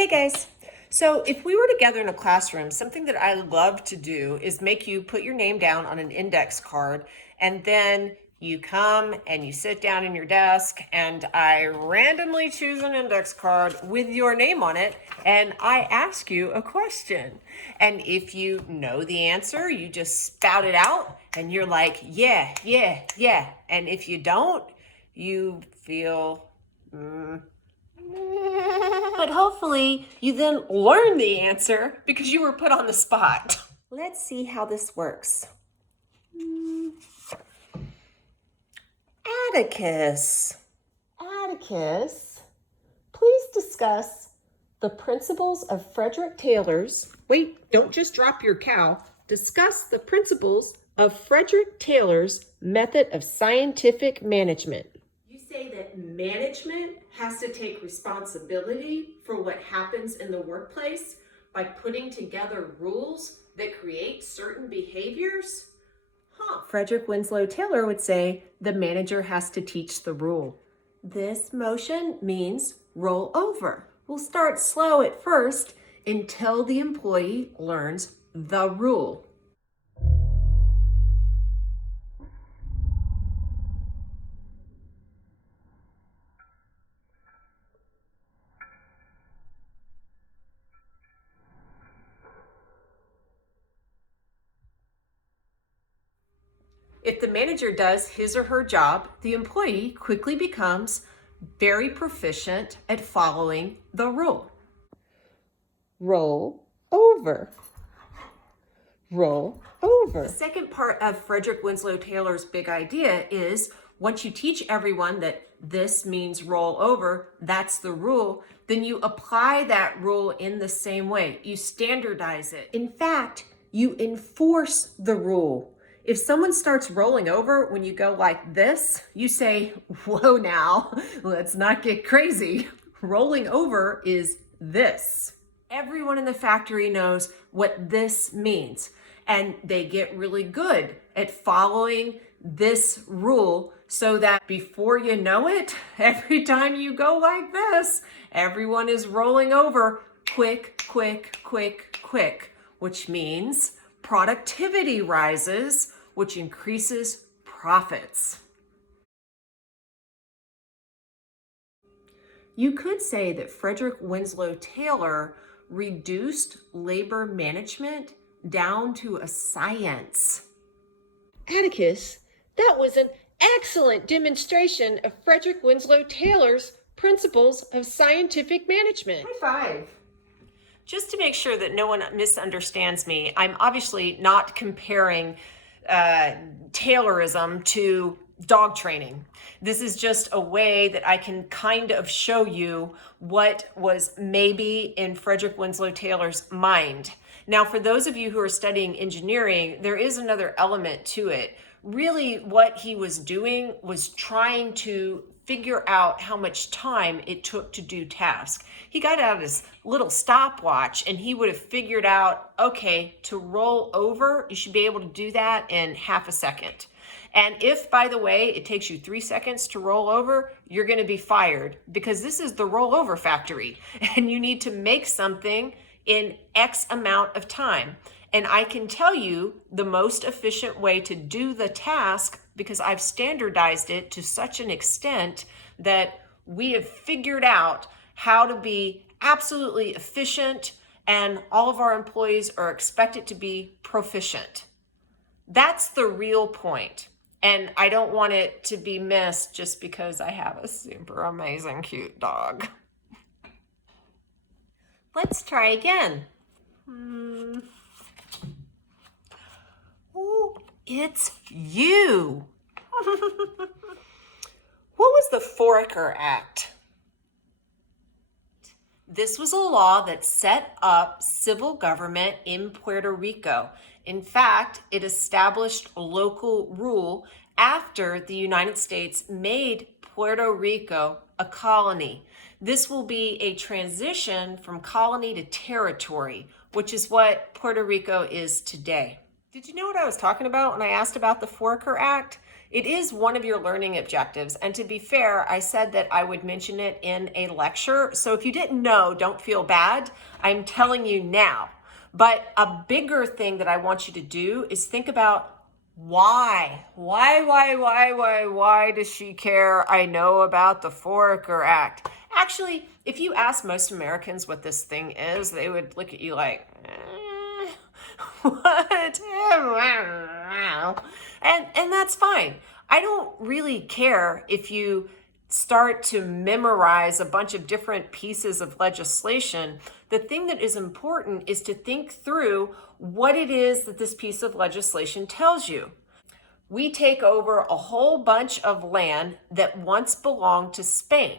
Hey guys. So if we were together in a classroom, something that I love to do is make you put your name down on an index card, and then you come and you sit down in your desk, and I randomly choose an index card with your name on it, and I ask you a question. And if you know the answer, you just spout it out and you're like, yeah, yeah, yeah. And if you don't, you feel but hopefully you then learn the answer because you were put on the spot. Let's see how this works. Atticus. Atticus, please discuss the principles of Frederick Taylor's. Wait, don't just drop your cow. Discuss the principles of Frederick Taylor's method of scientific management. You say that management has to take responsibility for what happens in the workplace by putting together rules that create certain behaviors? Frederick Winslow Taylor would say the manager has to teach the rule. This motion means roll over. We'll start slow at first until the employee learns the rule. If the manager does his or her job, the employee quickly becomes very proficient at following the rule. Roll over. Roll over. The second part of Frederick Winslow Taylor's big idea is once you teach everyone that this means roll over, that's the rule, then you apply that rule in the same way. You standardize it. In fact, you enforce the rule. If someone starts rolling over when you go like this, you say, whoa now, let's not get crazy. Rolling over is this. Everyone in the factory knows what this means, and they get really good at following this rule so that before you know it, every time you go like this, everyone is rolling over quick, quick, quick, quick, which means productivity rises, which increases profits. You could say that Frederick Winslow Taylor reduced labor management down to a science. Atticus, that was an excellent demonstration of Frederick Winslow Taylor's principles of scientific management. High five. Just to make sure that no one misunderstands me, I'm obviously not comparing Taylorism to dog training. This is just a way that I can kind of show you what was maybe in Frederick Winslow Taylor's mind. Now, for those of you who are studying engineering, there is another element to it. Really, what he was doing was trying to figure out how much time it took to do tasks. He got out his little stopwatch and he would have figured out, okay, to roll over, you should be able to do that in half a second. And if, by the way, it takes you 3 seconds to roll over, you're going to be fired because this is the rollover factory and you need to make something in X amount of time. And I can tell you the most efficient way to do the task because I've standardized it to such an extent that we have figured out how to be absolutely efficient and all of our employees are expected to be proficient. That's the real point. And I don't want it to be missed just because I have a super amazing cute dog. Let's try again. Oh, it's you. What was the Foraker Act? This was a law that set up civil government in Puerto Rico. In fact, it established a local rule after the United States made Puerto Rico a colony. This will be a transition from colony to territory, which is what Puerto Rico is today. Did you know what I was talking about when I asked about the Foraker Act? It is one of your learning objectives. And to be fair, I said that I would mention it in a lecture. So if you didn't know, don't feel bad. I'm telling you now. But a bigger thing that I want you to do is think about why? Why does she care? I know about the Foraker Act. Actually, if you ask most Americans what this thing is, they would look at you like, what? And that's fine. I don't really care if you start to memorize a bunch of different pieces of legislation. The thing that is important is to think through what it is that this piece of legislation tells you. We take over a whole bunch of land that once belonged to Spain.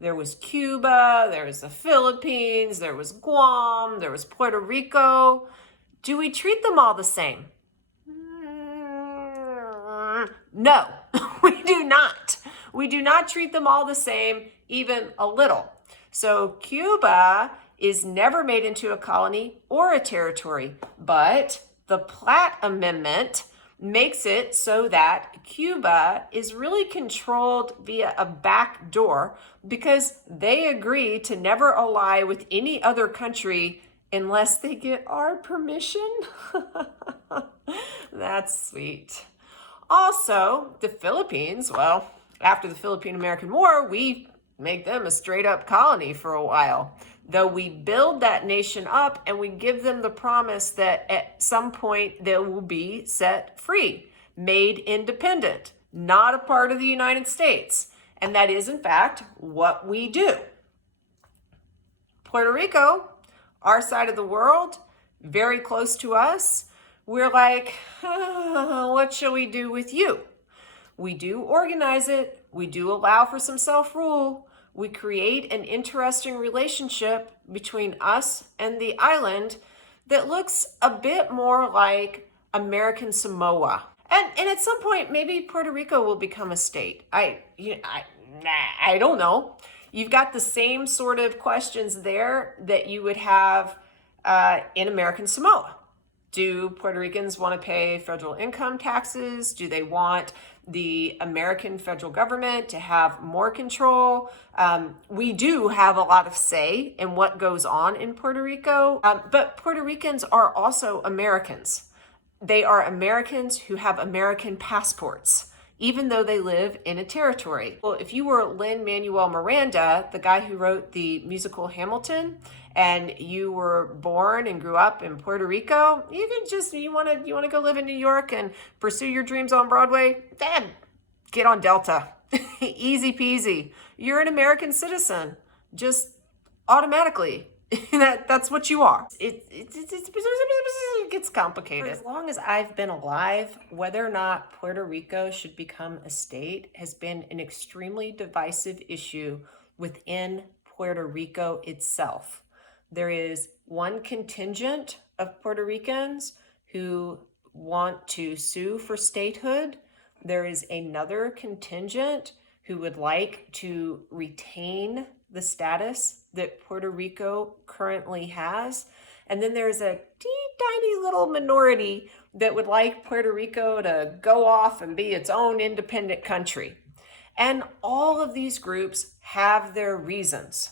There was Cuba, there was the Philippines, there was Guam, there was Puerto Rico. Do we treat them all the same? No, we do not. We do not treat them all the same, even a little. So Cuba is never made into a colony or a territory, but the Platt Amendment makes it so that Cuba is really controlled via a back door because they agree to never ally with any other country unless they get our permission. That's sweet. Also, the Philippines, well, after the Philippine-American War, we make them a straight-up colony for a while. Though we build that nation up and we give them the promise that at some point they will be set free, made independent, not a part of the United States. And that is, in fact, what we do. Puerto Rico, our side of the world, very close to us, we're like, what shall we do with you? We do organize it. We do allow for some self-rule. We create an interesting relationship between us and the island that looks a bit more like American Samoa. And at some point, maybe Puerto Rico will become a state. I don't know. You've got the same sort of questions there that you would have in American Samoa. Do Puerto Ricans want to pay federal income taxes? Do they want the American federal government to have more control? We do have a lot of say in what goes on in Puerto Rico, but Puerto Ricans are also Americans. They are Americans who have American passports, even though they live in a territory. Well, if you were Lin-Manuel Miranda, the guy who wrote the musical Hamilton, and you were born and grew up in Puerto Rico, you want to go live in New York and pursue your dreams on Broadway? Then get on Delta. Easy peasy. You're an American citizen, just automatically. That's what you are. It gets complicated. For as long as I've been alive, whether or not Puerto Rico should become a state has been an extremely divisive issue within Puerto Rico itself. There is one contingent of Puerto Ricans who want to sue for statehood. There is another contingent who would like to retain the status that Puerto Rico currently has. And then there's a tiny little minority that would like Puerto Rico to go off and be its own independent country. And all of these groups have their reasons.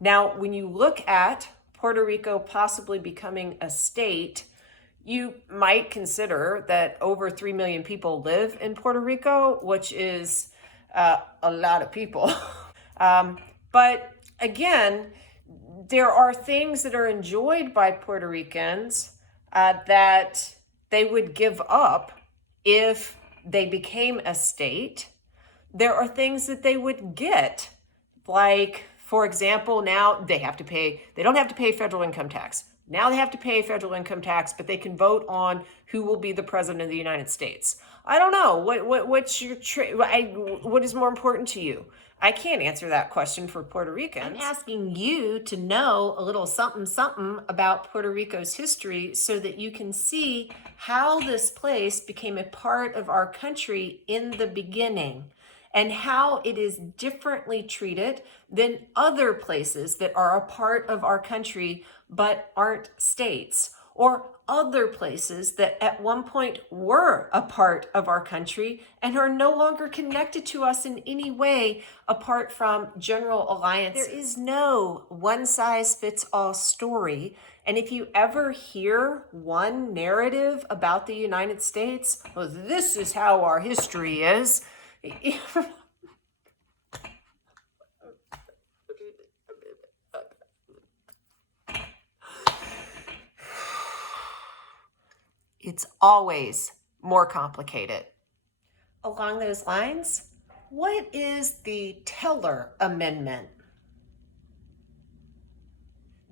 Now, when you look at Puerto Rico possibly becoming a state, you might consider that over 3 million people live in Puerto Rico, which is a lot of people. But again, there are things that are enjoyed by Puerto Ricans that they would give up if they became a state. There are things that they would get, like, for example, now they don't have to pay federal income tax. Now they have to pay federal income tax, but they can vote on who will be the president of the United States. I don't know. What's your what is more important to you? I can't answer that question for Puerto Ricans. I'm asking you to know a little something about Puerto Rico's history so that you can see how this place became a part of our country in the beginning and how it is differently treated than other places that are a part of our country but aren't states, or other places that at one point were a part of our country and are no longer connected to us in any way apart from general alliances. There is no one-size-fits-all story. And if you ever hear one narrative about the United States, well, this is how our history is. It's always more complicated. Along those lines, what is the Taylor Amendment?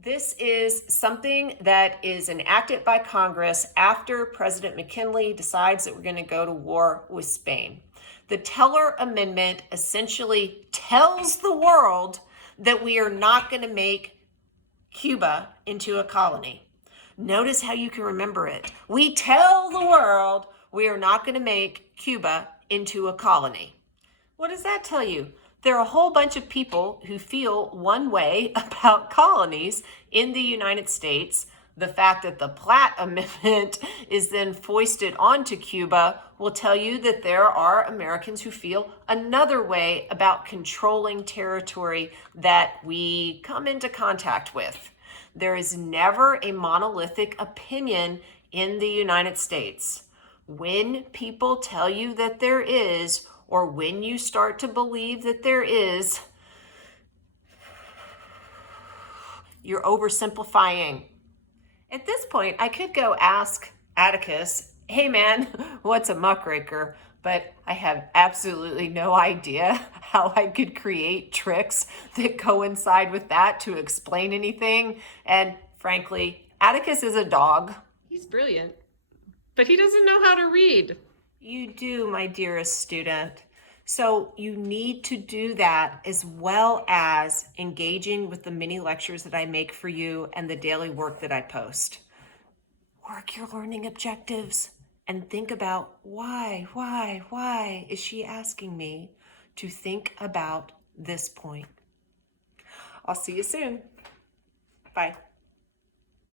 This is something that is enacted by Congress after President McKinley decides that we're going to go to war with Spain. The Taylor Amendment essentially tells the world that we are not going to make Cuba into a colony. Notice how you can remember it. We tell the world we are not going to make Cuba into a colony. What does that tell you? There are a whole bunch of people who feel one way about colonies in the United States. The fact that the Platt Amendment is then foisted onto Cuba will tell you that there are Americans who feel another way about controlling territory that we come into contact with. There is never a monolithic opinion in the United States. When people tell you that there is, or when you start to believe that there is, you're oversimplifying. At this point, I could go ask Atticus, hey man, what's a muckraker? But I have absolutely no idea how I could create tricks that coincide with that to explain anything. And frankly, Atticus is a dog. He's brilliant, but he doesn't know how to read. You do, my dearest student. So you need to do that as well as engaging with the mini lectures that I make for you and the daily work that I post. Work your learning objectives. And think about why is she asking me to think about this point? I'll see you soon. Bye.